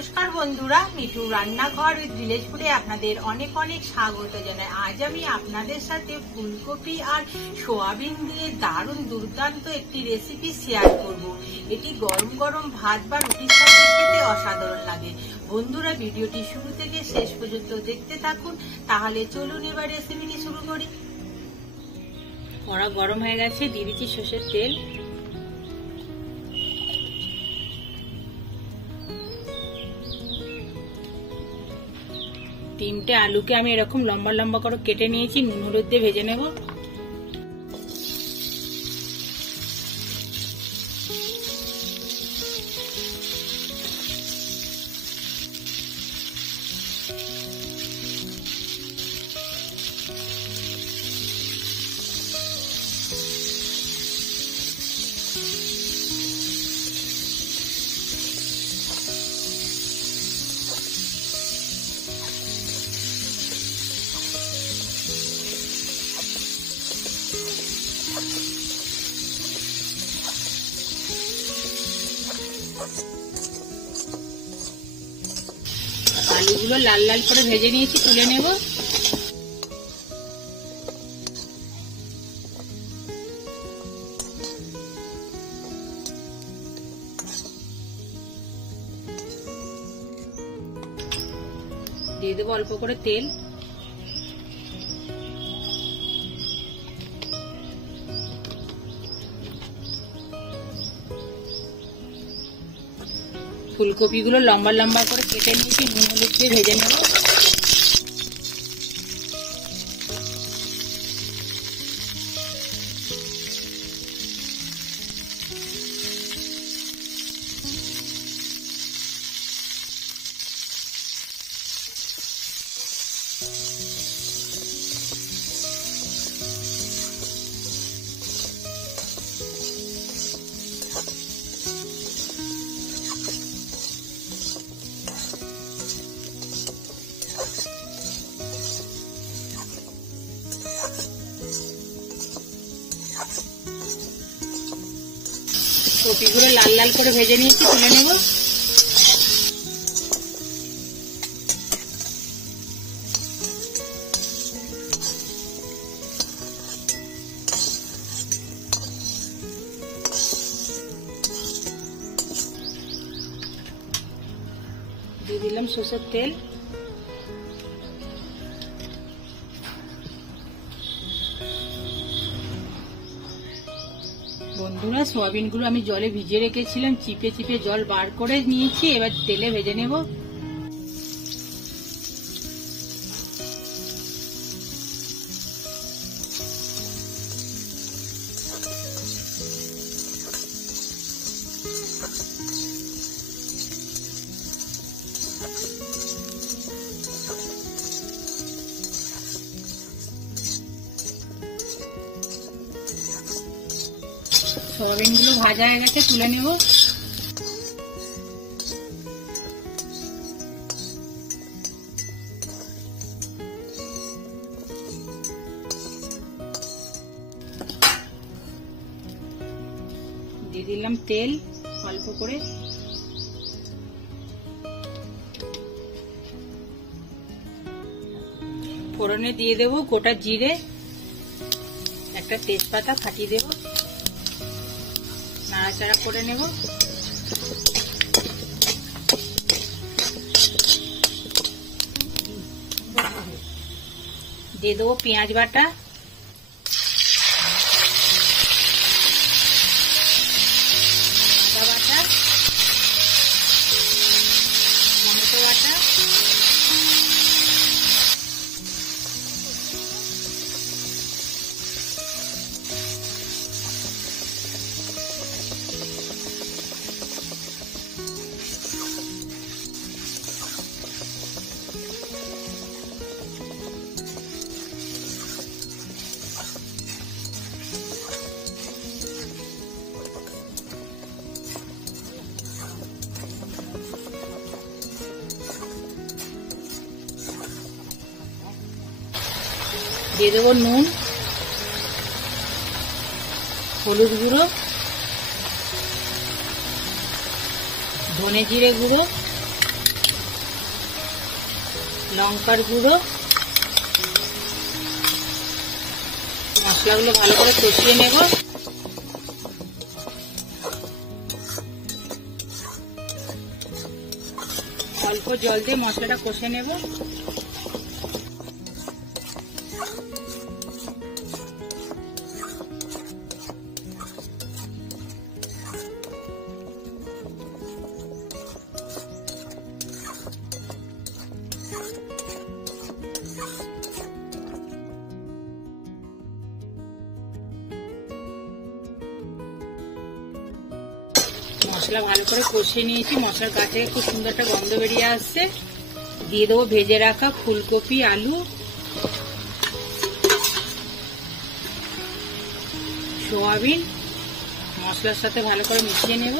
নমস্কার বন্ধুরা, মিঠু রান্নাঘর উইথ ভিলেজ ফুডে আপনাদের অনেক অনেক স্বাগত জানাই। আজ আমি আপনাদের সাথে ফুলকপি আর সোয়াবিন দিয়ে দারুণ দুর্দান্ত একটি রেসিপি শেয়ার করব। এটি গরম গরম ভাত বা রুটির সাথে খেতে অসাধারণ লাগে। বন্ধুরা, ভিডিওটি শুরু থেকে শেষ পর্যন্ত দেখতে থাকুন। তাহলে চলুন এবার রেসিপিটি শুরু করি। কড়া গরম হয়ে গেছে, দিয়ে দিচ্ছি সর্ষের তেল। তিনটে আলুকে আমি এরকম লম্বা লম্বা করে কেটে নিয়েছি, নুন হলুদ দিয়ে ভেজে নেব। আলুগুলো লাল লাল করে ভেজে নিয়েছি, তুলে নেব। দিয়ে দেবো অল্প করে তেল। ফুলকপিগুলো লম্বা লম্বা করে কেটে নিয়েছি, নুন হলুদ দিয়ে ভেজে নেব। কপিগুলো লাল লাল করে ভেজে নিয়েছি, তুলে নেব। দিয়ে দিলাম সরষের তেল। বন্ধুরা, সোয়াবিনগুলো আমি জলে ভিজিয়ে রেখেছিলাম, চিপে চিপে জল বার করে নিয়েছি। এবার তেলে ভেজে নেব। সোয়াবিনগুলো ভাজা হয়ে গেছে, তুলে নেব। দিয়ে দিলাম তেল অল্প করে। ফোড়নে দিয়ে দেব গোটা জিরে, একটা তেজপাতা ফাটিয়ে দেব। নাড়াচাড়া করে নেব। দিয়ে দেবো পেঁয়াজ বাটা, আদা বাটা, টমেটো বাটা, দিয়ে দেবো নুন, হলুদ গুঁড়ো, ধনে জিরে গুঁড়ো, লঙ্কার গুঁড়ো, মশলাগুলো ভালো করে কষিয়ে নেব। অল্প জল দিয়ে মশলাটা কষে নেব। মশলা ভালো করে কষিয়ে নিয়েছি, মশলার গা থেকে খুব সুন্দর একটা গন্ধ বেরিয়ে আসছে। দিয়ে দেবো ভেজে রাখা ফুলকপি, আলু, সোয়াবিন, মশলার সাথে ভালো করে মিশিয়ে নেব।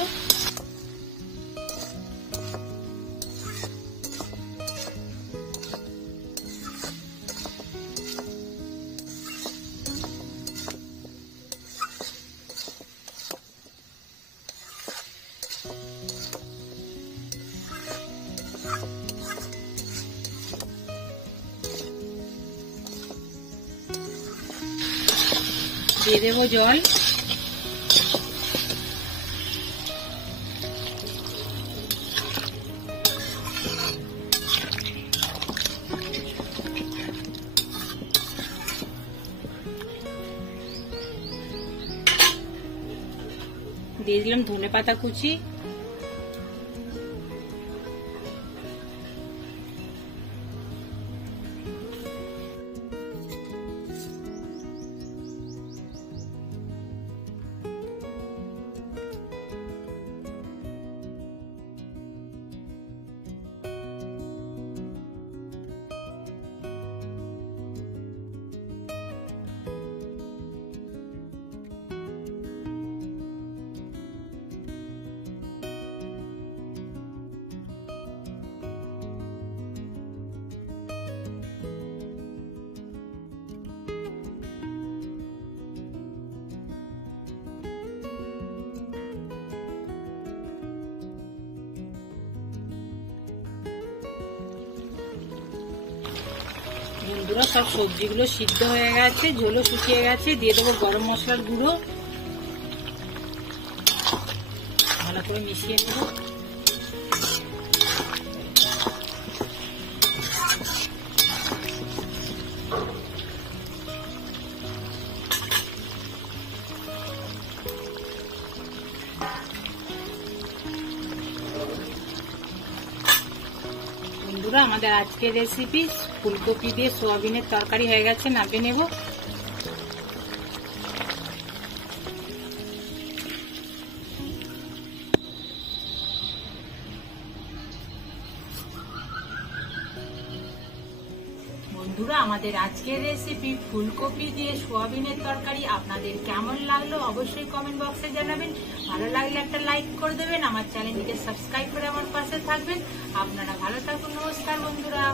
দিয়ে দেবো জল। দিয়ে দিলাম ধনেপাতা কুচি, বন্ধুরা সব সবজিগুলো সিদ্ধ হয়ে গেছে, ঝোলও শুকিয়ে গেছে। দিয়ে দেবো গরম মশলার গুঁড়ো, ভালো করে মিশিয়ে নেব। বন্ধুরা আমাদের আজকের রেসিপি ফুলকপি দিয়ে সোয়াবিনের তরকারি হয়ে গেছে, নামিয়ে নেব। বন্ধুরা আমাদের আজকের রেসিপি ফুলকপি দিয়ে সোয়াবিনের তরকারি আপনাদের কেমন লাগলো অবশ্যই কমেন্ট বক্সে জানাবেন। ভালো লাগলে একটা লাইক করে দেবেন, আমার চ্যানেলটিকে সাবস্ক্রাইব করে আমার পাশে থাকবেন। আপনারা ভালো থাকুন। নমস্কার বন্ধুরা।